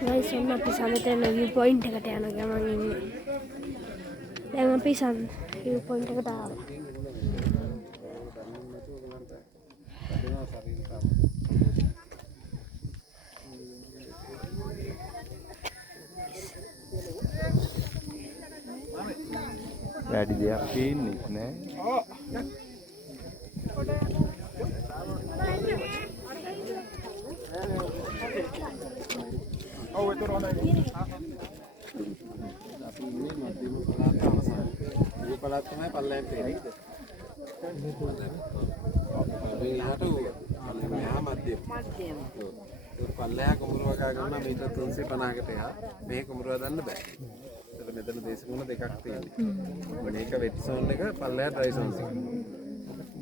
Guys ඔන්න අපි සමතන view point එකට යන ගමන් ඉන්නේ. දැන් අපි view point එකට ආවා. වැඩි දෙයක් පේන්නේ නැහැ. ඔව් ඒක හොඳයි. අපි ඉන්නේ මධ්‍යම පළාත අවසානයේ. මේ පළාත තමයි පල්ලෙන් තියෙන්නේ. මේ ඉහට මෙහා මධ්‍යම. ඒක පල්ලෙහා කුඹුර වගා ගන්න මීටර් 350කට එහා මේ කුඹුර දාන්න බෑ. ඒතර මෙතන දේශගුණ දෙකක් තියෙනවා. මේක වෙට් සෝන් එක පල්ලෙහා ඩ්‍රයි සෝන් එක.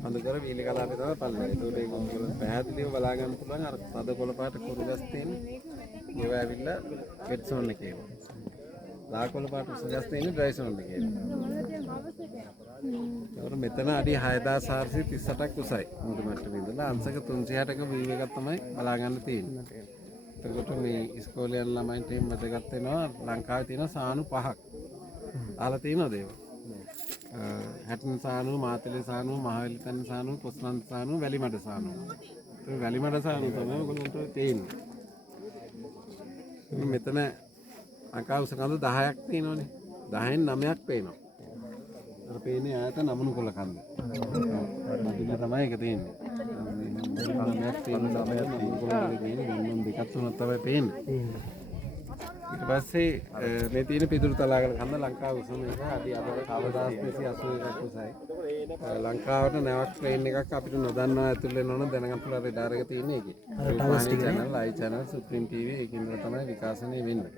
අඳුකර වීලි කලාපේ තමයි පල්ලෙහා. ඒකට ඒක කුඹුර පැහැදිලිව බලා ගන්න පුළුවන් අර තද කොළ පාට කුරු ගස් තියෙන්නේ. ඒව ඇවිල්ලා වෙට් සෝන් එකේ. ලාකොළ පාට උස ගස් තියෙන්නේ ඩ්‍රයි සෝන් එකේ. ඒතර මෙතන අඩි 6438ක් උසයි. මුළු මට්ටමේ ඉඳලා අංශක 360ක වීව් එකක් තමයි බලා ගන්න තියෙන්නේ. එතකොට මේ ඉස්කෝලේ යන ළමයින්ට එහෙම වැදගත් වෙනවා ලංකාවේ තියෙන සානු 5ක්. අහලා තියෙනවද ඒවා? හැටන් සානු, මාතලේ සානු, මහවැලිතැන්න සානු, කොස්නන්ත සානු, වැලිමඩ සානු. ඒ වැලිමඩ සානු තමයි ඔයගොල්ලන්ට තියෙන්නේ. මෙතන ලංකාව උස කඳු 10ක් තියෙනවනේ. 10න් 9ක් පේනවා. අර පේන්නේ ආයත නමනු කොළ කන්ද. මැදින් තමයි ඒක තියෙන්නේ. 9ක් තියෙන 9ක් නමනු කොළ තියෙන්නේ. මොන් දෙකක් තුනක් තමයි පේන්නේ. ඊට පස්සේ මේ තියෙන පිදුරු තලාගල කන්ද ලංකාව උසම එක අඩි 4281ක් උසයි. ලංකාවට නැවක් ට්‍රේන් එකක් අපිට නොදන්නවා ඇතුල් වෙන්න ඕන දැනගන්න පුළුවන් රඩාර් එක තියෙන එකේ. Towers channel, i channel, Supreme TV ඒකින් තමයි විකාශනය වෙන්නේ.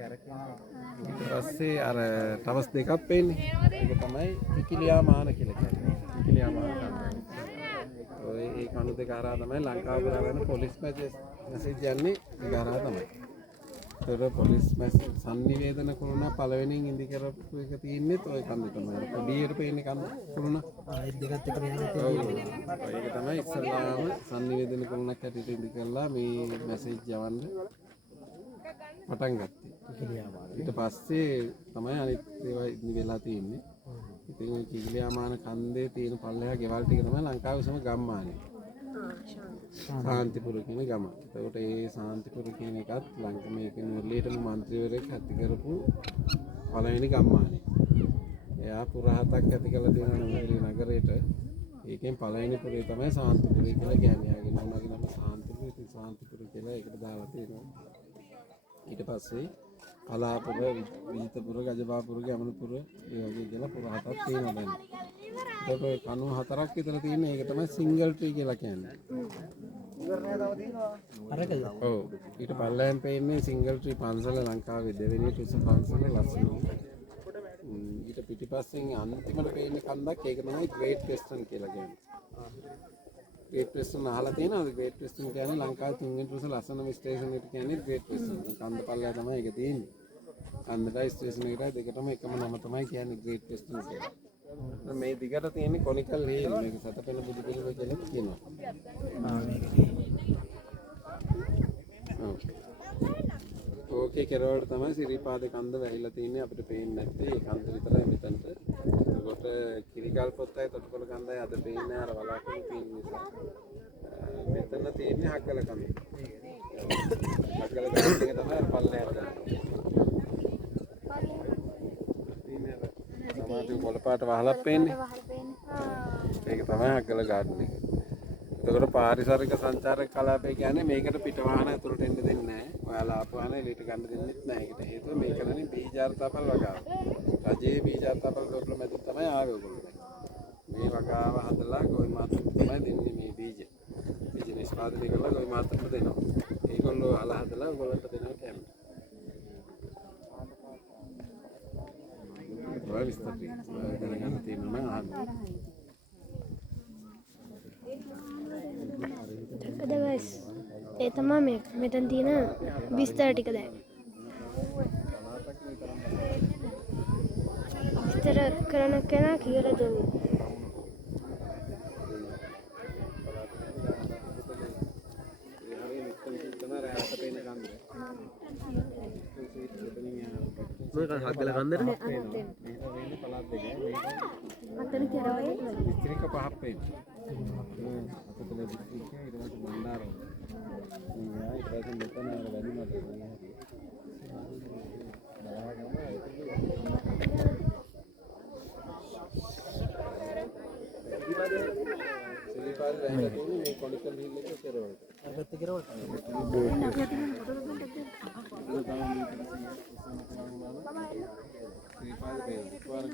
ඊට පස්සේ අර ටවර්ස් දෙකක් පේන්නේ. ඒක තමයි කිකිලියා මාන කියලා කියන්නේ. කිකිලියා මාන. ඔය ඒ කණු දෙක හරහා තමයි ලංකාව පුරා වෙන පොලිස් මැසේජ් යන්නේ ඒක හරහා තමයි. ඒතර පොලිස් මැසේජ් සංනිවේදන කරුණා පළවෙනියෙන් ඉදි කරපු එක තියෙන්නේ ඔය කන්ද තමයි. පොඩියට පේන්නේ කන්ද කරුණා. ඒ දෙකත් එක මෙහාට ඒක තමයි ඉස්සල්ලාම සංනිවේදන කරුණක් හැටියට ඉදි කරලා මේ මැසේජ් යවන්න පටන් ගත්තේ. ඊට පස්සේ තමයි අනිත් ඒවා ඉදි වෙලා තියෙන්නේ. ඉතින් ඔය කිලියාමාන කන්දේ තියෙන පල්ලෙහා ගෙවල් ටික තමයි ලංකාවේ උසම ගම්මානේ. සාන්තිපුර කියන ගම. එතකොට ඒ සාන්තිපුර කියන එකත් මේක නුවරඑළියටම മന്ത്രിවරයෙක් ඇති කරපු පළවෙනි ගම්මානේ. එයා පුර 7ක් ඇති කරලා තියෙන නුවරඑළිය නගරේට. ඒකෙන් පළවෙනි පුරේ තමයි සාන්තිපුරේ කියලා කියන්නේ. යාගේ නමගේ නම සාන්තිපුර. ඉතින් සාන්තිපුර කියලා ඒකට දාලා තියෙනවා. ඊට පස්සේ කලාපුර, වීතපුර, ගජබාපුර, ගැමනපුර ඒ වගේ කියලා පුර 7ක් තියෙනවා දැන්. ඒක කණු 4ක් විතර තියෙන එක තමයි සිංගල් ට්‍රී කියලා කියන්නේ. අරකද? ඔව්. ඊට පල්ලෙන් පේන්නේ සිංගල් ට්‍රී පන්සල ලංකාවේ දෙවෙනි උස පන්සල ලස්සන. ඊට පිටිපස්සෙන් අන්තිමට පේන්නේ කන්දක් ඒක තමයි ග්‍රේට් වෙස්ටර්න් කියලා කියන්නේ. ග්‍රේට් වෙස්ටර්න් අහලා තියෙනවද? ග්‍රේට් වෙස්ටර්න් කියන්නේ ලංකාවේ තුන්වෙනි උස ලස්සනම ස්ටේෂන් එක කියන්නේ ග්‍රේට් වෙස්ටර්න්. කන්ද පල්ලෙහා තමයි ඒක තියෙන්නේ. කන්දටයි ස්ටේෂන් එකටයි දෙකටම එකම නම තමයි කියන්නේ ග්‍රේට් වෙස්ටර්න් කියලා. මේ දිගට තියෙන කොනිකල් හේල් මේක සතපෙන බුදු පිළිම කියලා කියනවා. ඕකේ කෙරවලට තමයි සිරිපාද කන්ද වැහිලා තියෙන්නේ අපිට පේන්නේ නැත්තේ ඒ කන්ද විතරයි මෙතනට. ඒකට කිරිකල් පොත්තයි තොටුපොළ කන්දයි අද පේන්නේ අර වලාකුළු තියෙන නිසා. මෙතන තියෙන්නේ හක්කල කන්ද. හක්කල කන්ද එක තමයි පල්ලෙහාට දාන්නේ. සමාජයේ කොළපාට වහලක් පේන්නේ. ඒක තමයි හක්කල ගාඩන් එක. එතකොට පාරිසරික සංචාරක කලාපය කියන්නේ මේකට පිට වාහන ඇතුළට එන්න දෙන්නේ නැහැ. ඔයාලා ආපු වාහන එළියට ගන්න දෙන්නෙත් නැහැ. ඒකට හේතුව මේ කරන්නේ බීජාර්ථපල් වගාව. රජයේ බීජාර්ථපල් ප්‍රෝග්‍රෑම් එකෙන් තමයි ආවේ ඔයගොල්ලෝ. මේ වගාව හදලා ගොවි මාතෘක තමයි දෙන්නේ මේ බීජ. බීජ නිෂ්පාදනය කරලා ගොවි මාතෘක දෙනවා. ඒගොල්ලෝ අල හදලා ඔයගොල්ලන්ට දෙනවා කැමති. ඔය විස්තර දැනගන්න තියෙනවා නම් අහන්න. ගයිස් ඒ තමයි මෙතන තියෙන විස්තර ටික දැන්. විස්තර කරන කෙනා කියලා දුන්නේ. මොකද හග්ගල කන්දර අතෙන් අතන කෙරවයි දිස්ත්‍රික්ක පහක් පේනවා. අපතල දිස්ත්‍රික්කය ඊට පස්සේ මණ්ඩාරම. ඊයා ඊට පස්සේ මෙතන අර වැඩි මත සිලිපාද වැහිලා තියෙන්නේ මේ කොනිකල් හිල් එකේ කෙරවලට. අර පැත්තේ කෙරවලට. සිලිපාද වැහිලා